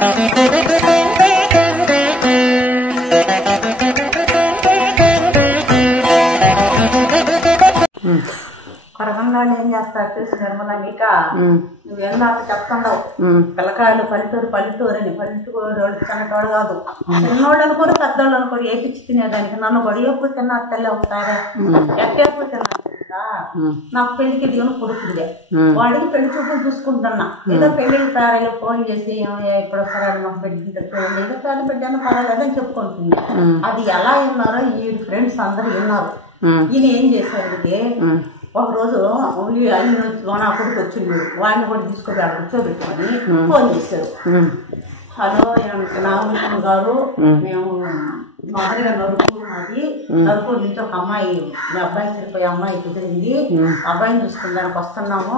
కొరగంగాళ్ళు ఏం చేస్తారు తెలుసు నిర్మల నీక నువ్వు వెళ్ళాక చెప్తుండవు పిల్లకాయలు పల్లెటూరు అని పల్లెటూరు చిన్నటోడు కాదు చిన్నోళ్ళు అనుకోరు పెద్దోళ్ళు అనుకోరు ఏపిచ్చి తినేదానికి నన్ను కూడా ఎప్పుడు తిన్నారు తెల్ల అవుతారా ఎప్పుడు తిన్నారు నాకు పెళ్లికి దిగున కొడుకుందే వాడికి పెళ్లి చూపులు చూసుకుంటున్నా ఏదో పెళ్లికి తయారయ్యో ఫోన్ చేసి ఇప్పుడు సరే మాకు పెళ్లి ఏదో పేద పెట్టాను పర్వాలేదని చెప్పుకుంటుంది అది ఎలా విన్నారో ఈ ఫ్రెండ్స్ అందరూ విన్నారు ఈయన ఏం చేశారంటే ఒక రోజు నా కొడుకు వచ్చింది వాడిని కూడా తీసుకొని కూర్చోబెట్టుకొని ఫోన్ చేశారు హలో నాగభూషణ్ గారు మేము మాదిరిగా నరుకూరు మాది నరుకూరు నుంచి ఒక అమ్మాయి అబ్బాయి చనిపోయే అమ్మాయి కుదిరింది అబ్బాయిని చూసుకుందానికి వస్తున్నాము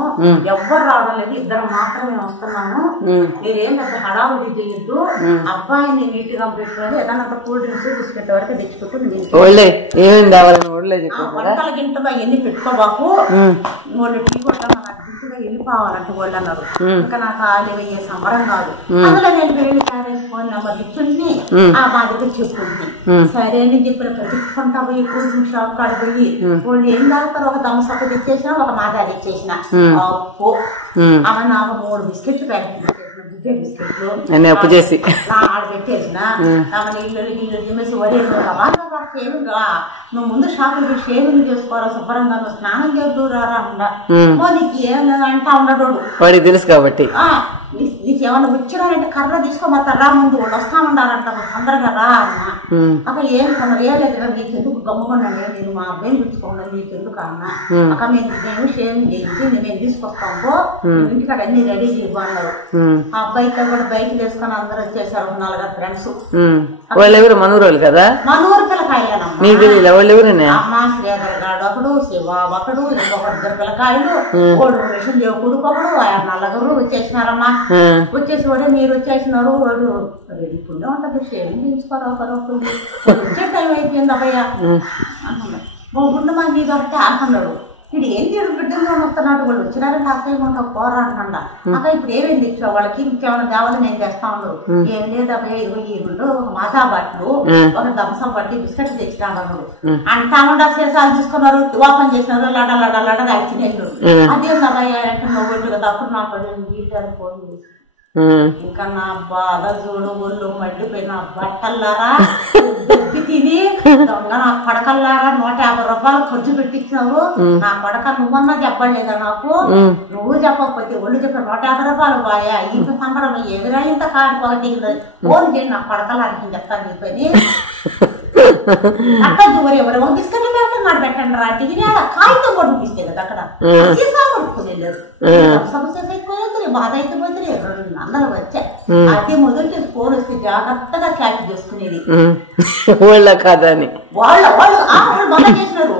ఎవ్వరు రావడం లేదు ఇద్దరు మాత్రమే వస్తున్నాము మీరేం పెద్ద హడావుడి చేయొద్దు అబ్బాయిని నీట్ గా పెట్టుకొని ఏదన్నా కూల్ డ్రింక్స్ బిస్కెట్ వరకు తెచ్చుకుంటుంది వంటల గింటగా ఎన్ని పెట్టుకోబాకు వాళ్ళు టీ కొట్టాలి గింటగా వెళ్ళిపోవాలంటే వాళ్ళు అన్నారు ఇంకా నాకు ఆలి అయ్యే సంబరం కాదు అందులో నేను వేడి ఫోన్ నెంబర్ ఇచ్చింది ఆ మా దగ్గర చెప్పుకుంది సరే అని చెప్పిన పెట్టుకుంటా పోయి కూల్ డ్రింక్ షాప్ కాడ పోయి వాళ్ళు ఏం తాగుతారు ఒక దమసక్క తెచ్చేసిన ఒక మాదా తెచ్చేసిన అప్పు ఆమె నాకు 3 బిస్కెట్లు ప్యాకెట్ బిస్కెట్లు అప్పు చేసి ఆడ పెట్టేసిన ఆమె నీళ్ళు తినేసి వరి ఏమిగా నువ్వు ముందు షాపులు పోయి షేవింగ్ చేసుకోరా శుభ్రంగా నువ్వు స్నానం చేద్దురారా అంట నీకు ఏం అంటా ఉండడు వాడికి తెలుసు కాబట్టి నీకు ఏమన్నా వచ్చినారంటే కర్ర తీసుకోమతా రా ముందు వాళ్ళు వస్తా ఉండాలంట తొందరగా రా అన్న అక్కడ ఏం కొన్నారు ఏం లేదు నీకు ఎందుకు గమ్ముకున్నాను నేను మా అబ్బాయిని పిలుచుకున్నాను నీకు ఎందుకు అన్న అక్కడ నేను షేవింగ్ చేయించి నేను తీసుకొస్తాము ఇంటికాడ అన్ని రెడీ చేయమన్నారు ఆ అబ్బాయితో కూడా బైక్ వేసుకొని అందరూ వచ్చేసారు 4 ఫ్రెండ్స్ వాళ్ళెవరు మనూరు కదా మనూరు పిల్లకాయలు అమ్మ శ్రీధర్ గాడు ఒకడు శివ ఒకడు ఇంకొకరు 2 పిల్లకాయలు వాడు విషయం కొడుకు ఒకడు నలుగురు వచ్చేసినారమ్మా వచ్చేసి వాడు మీరు వచ్చేసినారు వాడు ఇప్పుడు ఉంటుంది షేవింగ్ తీసుకోరా వచ్చే టైం అయిపోయింది అబ్బాయ్య అంటున్నాడు గుండు మా మీద ఒకటే అంటున్నాడు ఇది ఏం తీరు బిడ్డగా వస్తున్నాడు వాళ్ళు వచ్చినారంటే అసహ్యం పోరా అంటండ అక్క ఇప్పుడు ఏమేమి తెచ్చావు వాళ్ళకి ఇంకేమైనా దేవాలి నేను చేస్తా ఉండదు ఏం లేదు అబ్బాయి 20 ఒక మాసా బట్టలు ఒక దమసం బట్టి బిస్కెట్ తెచ్చినాడు అంటామంటే శేషాలు తీసుకున్నారు ఓపెన్ చేసినారు లడ దాచినారు అదేంది అబ్బాయి అంటే నువ్వు కదా అప్పుడు నాకు ఫోన్ చేసి ఇంకా నా బాధ చూడు ఒళ్ళు మడ్డిపోయిన బట్టల్లారా దెబ్బి తిని దొంగ నా కొడకల్లారా 150 రూపాయలు ఖర్చు పెట్టించినావు నా కొడక నువ్వన్నా చెప్పలేదా నాకు నువ్వు చెప్పకపోతే ఒళ్ళు చెప్పిన 150 రూపాయలు బాయా ఇంత సంబరం ఎదురా ఇంత కాడికి ఒకటి ఫోన్ చేయండి నా కొడకలారికి చెప్తాను చెప్పని అక్కడ దూరం ఎవరు ఒక బిస్కెట్ ప్యాకెట్ నాడు పెట్టండి రా దిగిన కాగితం కూడా చూపిస్తే కదా అక్కడ సీసా కొడుకుని వెళ్ళారు సమస్య పోతుంది బాధ అయితే పోతుంది అందరూ వచ్చా అదే మొదటి ఫోన్ వస్తే జాగ్రత్తగా క్యాచ్ చేసుకునేది వాళ్ళ కాదని వాళ్ళు బాగా చేసినారు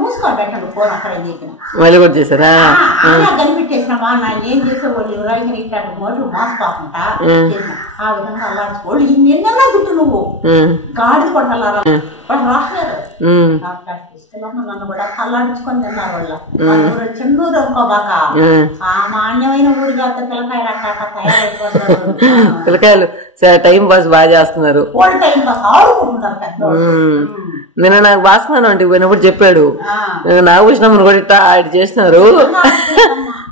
మూసుకొని పెట్టండి ఫోన్ అక్కడ చెప్పిన వాళ్ళు కూడా చేశారా కనిపెట్టేసినామా నాయన ఏం చేసే వాళ్ళు ఎవరైనా ఇట్లాంటి మోటార్ మోసపోకుండా ఆ విధంగా అల్లాడుకోవాలి నిన్న చుట్టూ నువ్వు గాడి కొట్టాలారా వాళ్ళు రాసినారు నన్ను కూడా అల్లాడించుకొని తిన్నారు వాళ్ళ చెన్నూరు అనుకోబాక సామాన్యమైన ఊరు కాదు పిల్లకాయలు అట్ట తయారైపోతారు పిల్లకాయలు టైం పాస్ బాగా చేస్తున్నారు టైం పాస్ ఆడుకుంటున్నారు నిన్న నాకు భాస్కర్ అంటే పోయినప్పుడు చెప్పాడు నాగభూషణమ్మని కూడా ఇట్లా ఆడి చేసినారు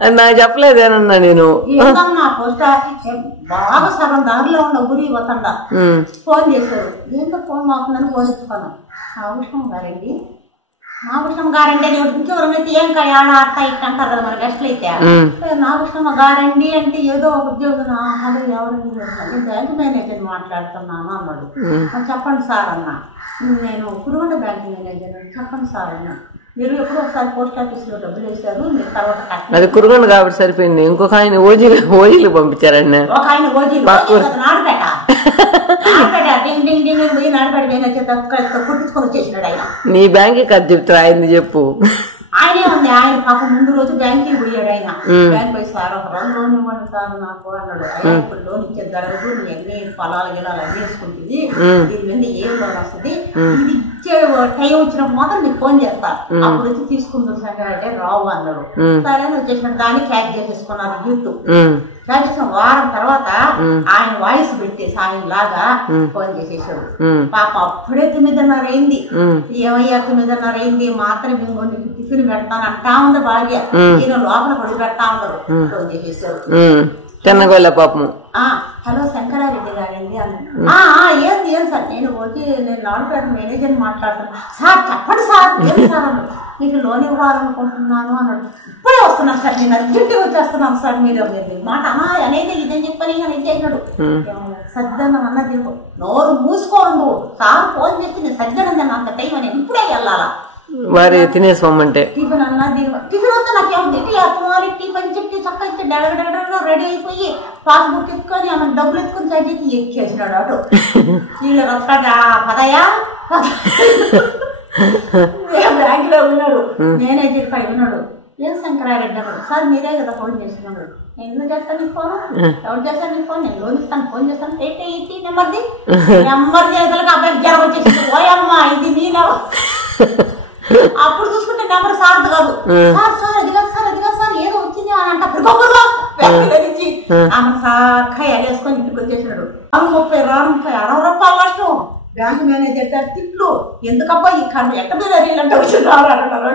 అని నాకు చెప్పలేదేనన్నా నేను బాగా సగం దారిలో ఉన్న ఊరి పోతుండ ఫోన్ చేశారు ఏంటో ఫోన్ మాకుందని ఫోన్ ఇచ్చుకున్నాను నాగభూషణమ్మ గారండి ఇంకెవరైతే ఏం ఆడ అత్త ఇట్ట అంటారు కదా మన గెస్ట్లు అయితే నాగభూషణమ్మ గారండి అంటే ఏదో ఒక ఉద్యోగం హలో ఎవరండి బ్యాంక్ మేనేజర్ మాట్లాడుతున్నాను అన్నాడు చెప్పండి సార్ అన్న నేను కురుగొండ బ్యాంక్ మేనేజర్ చెప్పండి సార్ అన్న మీరు ఎప్పుడు ఒకసారి పోస్ట్ ఆఫీస్ లో డబ్బులు వేసారు మీరు తర్వాత అది కురుగొండ కాబట్టి సరిపోయింది ఇంకొక ఆయన ఓజీలు పంపించారండి ఒక ఆయన ఓజీలు నాడుపేట కుట్టించుకొని వచ్చేసినాడు ఆయన నీ బ్యాంక్ కథ చెప్తా ఆయన్ని చెప్పు ఆయనే ఉంది. ఆయన పాపం ముందు రోజు బ్యాంక్కి పోయాడు. ఆయన బ్యాంక్ పోయి సార్ ఒక 2 లోన్ ఇవ్వండి సార్ నాకు అన్నాడు. అయ్యా ఇప్పుడు లోన్ ఇచ్చేది జరగదు, నువ్వు ఎన్ని పొలాలు గిలాలు అన్ని వేసుకుంటుంది, దీని మీద ఏం లోన్ వస్తుంది, ఇది ఇచ్చే టైం వచ్చినప్పుడు మాత్రం నీకు ఫోన్ చేస్తా, అప్పుడు వచ్చి తీసుకుంటుంది సార్ అంటే రావు అన్నాడు. సరే వచ్చేసినట్టు దాన్ని క్యాచ్ చేసేసుకున్నారు యూత్. క్యాచ్ చేసిన వారం తర్వాత ఆయన వాయిస్ పెట్టేసి ఆయన లాగా ఫోన్ చేసేసాడు. పాప అప్పుడే 9:30 అయింది. ఏమయ్యా 9:30 అయింది, మాత్రం ఇంకో నీకు టిఫిన్ పెడతాను అంటా ఉంది భార్య. ఈయన లోపల పడి పెడతా ఉండరు. ఫోన్ చేసేసాడు. తెన్నగొల్ల పాపం. హలో శంకరారెడ్డి గారండి అన్నాడు. ఏంది ఏం సార్, నేను నాలుగుపేట మేనేజర్ మాట్లాడుతున్నాను. సార్ చెప్పండి సార్, ఏం సార్ అన్నాడు. మీకు లోన్ ఇవ్వాలనుకుంటున్నాను అన్నాడు. ఇప్పుడే వస్తున్నాను సార్, నేను అర్జెంట్గా వచ్చేస్తున్నాను సార్, మీరు మాట అనేది ఇదని చెప్పని నేను చేసినాడు. సజ్జనం అన్నది నోరు మూసుకోండు, సార్ ఫోన్ చేసి నేను సజ్జనం అంత టైం అని ఇప్పుడే వెళ్ళాలా వారి తినేసుకోమంటే టిఫిన్ అన్నది టిఫిన్ అంతా నాకేముంది అత్తమాలి టిఫిన్ చెప్పి చక్క ఇచ్చి డగడగడ రెడీ అయిపోయి పాస్బుక్ ఎత్తుకొని ఆమె డబ్బులు ఎత్తుకొని సైడ్కి ఎక్కేసినాడు ఆటో. వీళ్ళు పదయా బ్యాంక్ లో ఉన్నాడు, మేనేజర్ పై ఉన్నాడు. ఏం శంకరారెడ్డి అన్నాడు. సార్ మీరే కదా ఫోన్ చేస్తున్నాడు. నేను ఎందుకు చేస్తాను నీకు ఫోన్, ఎవరు చేస్తాను నీకు ఫోన్, నేను లోన్ ఇస్తాను ఫోన్ చేస్తాను. ఏంటి నెంబర్ది చేతులకు అబ్బాయికి జ్వరం వచ్చేసి పోయమ్మా ఇది నీ నెంబర్. అప్పుడు చూసుకుంటే నెంబర్ సార్ది కాదు. సార్ సార్ అది కాదు సార్, అది కాదు సార్, ఏదో వచ్చింది అని అంట. నుంచి ఆమె సార్ వేసుకొని ఇంటికి వచ్చేసినాడు. 30 60 నష్టం. బ్యాంకు మేనేజర్ తిట్లు, ఎందుకబ్బా ఈ కన్ను ఎట్ట మీద రీలంటే వచ్చినారు అంటారు.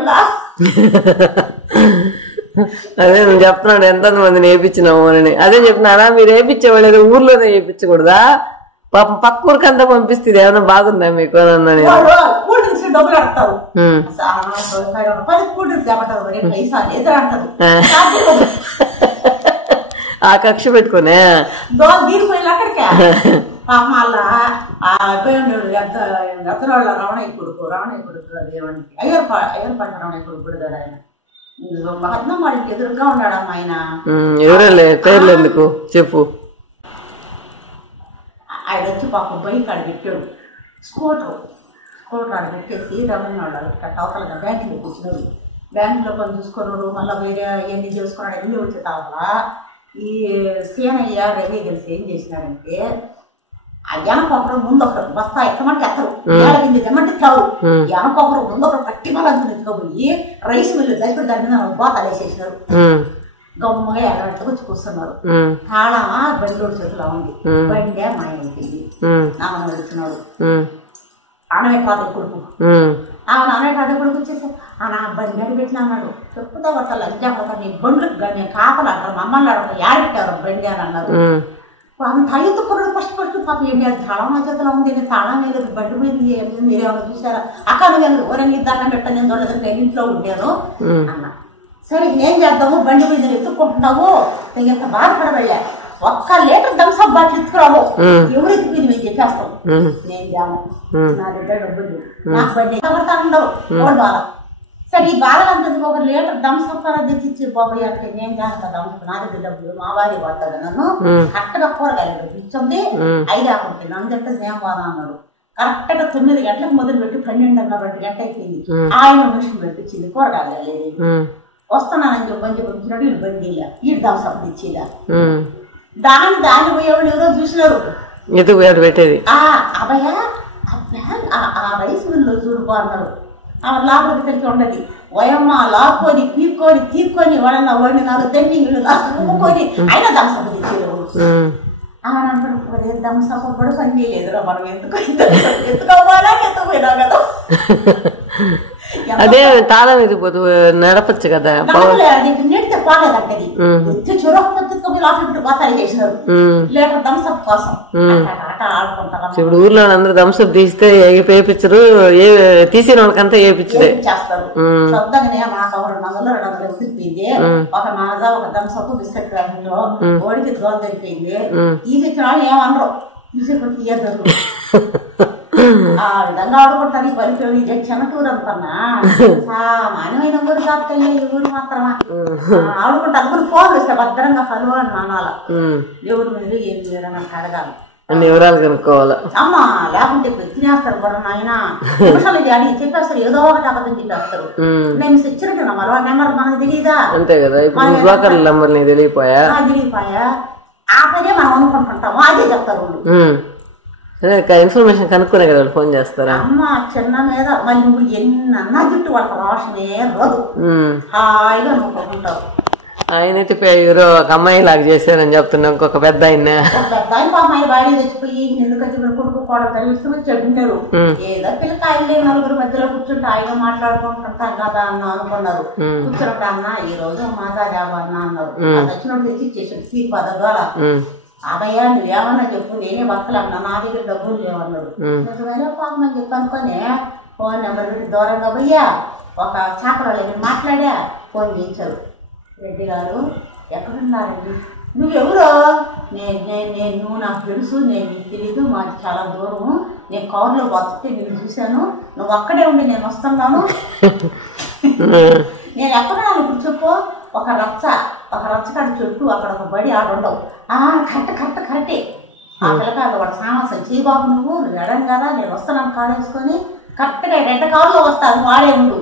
అదే నువ్వు చెప్తున్నాడు ఎంత మందిని వేయించినావు అని. అదే చెప్తున్నారా, మీరు వేయించేవాళ్ళు ఊర్లోనే వేయించకూడదా? పాపం పక్క ఊరికంతా పంపిస్తుంది, ఏమైనా బాగుందా మీకు అని అన్నాను. కూల్ డ్రింక్స్ డబ్బులు అడతారు, 10 కూల్ డ్రింక్స్ ఏమంటారు, పైసా లేదా అంటారు. ఆ కక్ష పెట్టుకునే దీనిపోయి అక్కడికే పాపం వాళ్ళ ఎత్తరాళ్ళ రావణయ్య కొడుకు అదేమంటే అయ్యర్ పంట రావణయ్య కొడుకు కూడా ఆయన మహాత్మా వాళ్ళకి ఎదురుగా ఉన్నాడమ్మా. ఆయన ఎవరే పేర్లు ఎందుకు చెప్పు. ఆయన వచ్చి పాపం బైక్ ఆడ పెట్టాడు, స్కూటర్ ఆడ పెట్టేసి రమణ వాళ్ళు అవతలగా బ్యాంకులో కూర్చున్నారు. బ్యాంకులో పని చూసుకున్నాడు, మళ్ళీ వేరే ఇవన్నీ చేసుకున్నాడు. అన్నీ వచ్చే తావల ఈ సీనయ్య రవి కలిసి ఏం చేసినారంటే ఆ ఎనకొకరు ముందు ఒకరు బస్తా ఎక్కమంటే ఎత్తరు, కింద ఎమ్మంటే తావు, ఎనకొకరు ముందు ఒకరు పట్టి బలంతో ఎత్తుకోపోయి రైస్ మిల్లు దగ్గర దాని మీద బోతాలు వేసేసినారు. గమ్మగా ఎలాంటి వచ్చి కూర్చున్నారు. తాళమా బండిలోడు చేతిలో ఉంది, బండే మాయమైపోయింది. నామన వెళ్తున్నాడు. ఆనవే కాదు కొడుకు, ఆమె కాదు కొడుకు వచ్చేసి నా బండి అడి పెట్టినా అన్నాడు. చెప్పుతా పట్ట లంజా పడతా, నీ బండ్లకు కానీ కాపలు అంటారు, మమ్మల్ని అడగ యాడబెట్టారు బండి అని అన్నారు. ఆమె తలెత్తుకున్నాడు ఫస్ట్ పాపం ఏంటి అది తాళం చేతిలో ఉంది, తాళం లేదు, బండి మీద మీరేమన్నా చూసారా అక్క, నువ్వు ఎవరైనా నీ దండం పెట్ట, నేను చూడలేదు, నేను ఇంట్లో ఉంటాను అన్న. సరే ఏం చేద్దాము, బండి మీద ఎత్తుకుంటున్నావు, ఇంత బాధపడవయ్యా, 1 లీటర్ థమ్సప్ బాటిల్ ఎత్తుకురావు, ఎవరు ఎత్తుకుని మేము చెప్పేస్తాం, నేను జాము, నా దగ్గర డబ్బులు నాకు బండి ఎవరితో ఉండవు ఓడి బాధ. సరే ఈ బాధలంతా 1 లీటర్ థమ్సప్ తెచ్చిచ్చి బాబాయ్ అంటే నేను చేస్తాను, నా దగ్గర డబ్బులు మా వారి పడుతుంది, నన్ను కరెక్ట్గా కూరగాయలు డబ్బు ఇచ్చింది 5 ఆకుంటే నన్ను తింటే నేను బాధ అన్నాడు. కరెక్ట్ గా 9 గంటలకు మొదలు పెట్టి 12:30 గంట అయిపోయింది. ఆయన మనిషిని పెట్టించింది కూరగాయలు లేదు, వస్తున్నానని చెప్పి వీళ్ళు బండి ఈ థమ్సప్ ఇచ్చేదా. దాన్ని పోయేవాళ్ళు ఎవరో చూసినారు, పెట్టేది అబ్బాయ ఆ రైస్ మిల్లు చూడుకో అన్నారు. ఆమె లోపలికి తెలిసి ఉండదు, వయమ్మ లాక్కొని తీర్కొని వాళ్ళ వాడిని 4 దండి లాక్కొని అయినా థమ్సప్ ఇచ్చేవాడు. ఆమె అంటాడు థమ్సప్ కూడా పని లేదురా, మనం ఎత్తుకోవాలా ఎత్తుకుపోయినా కదా. అదే తాళం ఎదిగిపోతు నడపచ్చు కదా, నెడితే పోలేదంటది, లోపలికి చేసినారు లీటర్ థమ్సప్ కోసం ఆట ఆడుకుంటారు. ఇప్పుడు ఊర్లో అందరూ థమ్సప్ తీస్తే వేయించరు, తీసిన వాళ్ళకంతా వేయించరు చేస్తారు. శబ్దంగానే మాకు 200 తిప్పింది, ఒక మాజా ఒక థమ్సప్ బిస్కెట్ ప్యాకెట్ ఓడికి దూరం తెరిపోయింది. తీసిచ్చిన వాళ్ళు ఏమనరు, తీసేప్పుడు తీయద్దు ఆ విధంగా ఆడుకుంటాను. ఈ పల్లెటూరు ఇదే చిన్నటూరు అనుకున్నా, మానవైన ఊరు కాపుతాయి ఈ ఊరు మాత్రమా ఆడుకుంటా. అందుకని ఫోన్ వస్తే భద్రంగా హలో అని నానాల, ఎవరు మీరు ఏం చేయడం నాకు అడగాలి. అన్ని వివరాలు కనుక్కోవాలా అమ్మా. లేకుంటే తినేస్తారు కూడా నాయన నిమిషాలు అడిగి చెప్పేస్తారు, ఏదో ఒకటి అబద్ధం చెప్పేస్తారు. నేను ఇచ్చినట్టు వాళ్ళ నెంబర్ మనకు తెలియదా? అంతే కదా, ఇప్పుడు బ్రోకర్ నెంబర్ నీకు తెలియపోయా? ఆ పదే మనం అనుకుంటుంటాము, అదే చెప్తారు వాళ్ళు. ఇన్ఫర్మేషన్ కనుక్కునే కదా వాళ్ళు ఫోన్ చేస్తారా? అమ్మ చిన్న మీద మళ్ళీ నువ్వు ఎన్నన్నా జుట్టు వాళ్ళకి రోషనే రాదు, హాయిగా అనుకుంటావు. ఆయనైతే ఎవరో ఒక అమ్మాయి లాగా చేశారని చెప్తున్నా, ఇంకొక పెద్ద ఆయన అమ్మాయి బాడీ తెచ్చిపోయి ఎందుకంటే కొడుకు కూడా కలిసి చెడుంటారు. ఏదో పిల్లకాయలు నలుగురు మధ్యలో కూర్చుంటే ఆయన మాట్లాడుకుంటుంటాం కదా అన్న అనుకున్నారు. కూర్చున్నప్పుడు అన్న ఈ రోజు మాదా జాబ్ అన్న అన్నారు. వచ్చినప్పుడు తెచ్చి ఇచ్చేసాడు సీ పదగాల. అదయ్యా నువ్వేమన్నా చెప్పు, నేనే బతకలేమన్నా, నా దగ్గర డబ్బులు లేవన్నాడు. నిజమైన పాపం అని చెప్పి అనుకుని ఫోన్ నెంబర్ పెట్టి దూరంగా పోయా ఒక చాకరాలు మాట్లాడా. ఫోన్ చేయించారు. రెడ్డి గారు ఎక్కడున్నారండి? నువ్వెవరో? నువ్వు నాకు తెలుసు, నేను నీకు తెలీదు, మాకు చాలా దూరము, నేను కారులో బతికితే నేను చూశాను, నువ్వు అక్కడే ఉండి నేను వస్తున్నాను. నేను ఎక్కడున్నాను ఇప్పుడు చెప్పు? ఒక రచ్చకాడ చుట్టూ అక్కడ ఒక బడి ఆడుండవు. కరెక్టే. ఆ పిల్లకాయలు వాడు సామాసం చేయబాబు, నువ్వు ఎడం కదా, నేను వస్తున్నాను కారు వేసుకొని, కరెక్ట్గా రెడ్డ కారులో వస్తాను, వాడే ఉండు.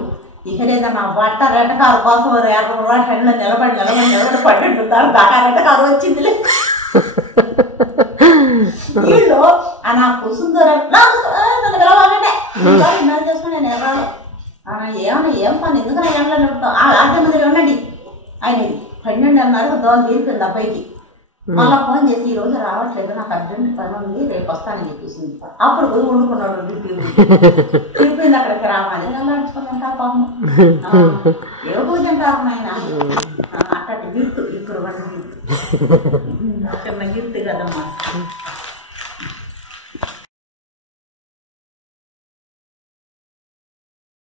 ఇక లేదన్నా బట్ట రెడ్డ కారు కోసం ఎండలో నిలబడి పడ్డుంటున్నారు. దాకా రెడ్డ కారు వచ్చింది. వీళ్ళు నాకు సుందరం చేసుకుని నేను ఎవరాలు ఏమన్నా ఏం పని ఎందుకన్నా ఎండలో నిలుపుతావు? ఆర్థిక మందిలో ఉండండి ఆయనది 12:30 దోలు తీరిపోయింది అబ్బాయికి. మళ్ళా ఫోన్ చేసి ఈ రోజు రావట్లేదు, నాకు అర్జెంట్ పని ఉంది, రేపు వస్తానని చెప్పేసింది. అప్పుడు పోయి వండుకున్నాడు. తీరిపోయింది అక్కడికి రావాలి నడుచుకుంటా పాపం. ఏ పూజ అంటారు ఆయన అట్టటి గిఫ్ట్ ఇప్పుడు చిన్న గిఫ్ట్ కదమ్మా.